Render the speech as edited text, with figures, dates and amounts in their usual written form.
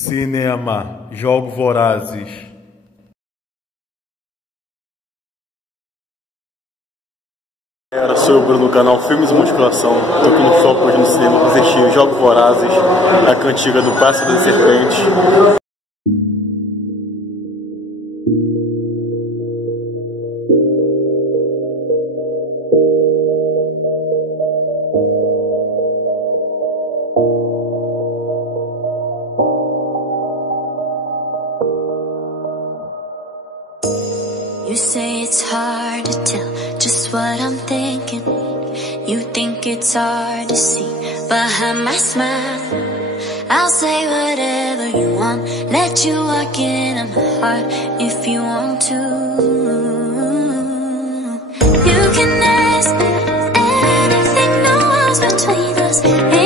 Cinemark, Jogos Vorazes. Galera, sou o Bruno do canal Filmes e Musculação. Tô aqui no shopping hoje no cinema pra assistir os Jogos Vorazes, a Cantiga dos Pássaros e Serpentes. You say it's hard to tell just what I'm thinking. You think it's hard to see behind my smile. I'll say whatever you want, let you walk into my heart if you want to. You can ask me anything, no walls between us.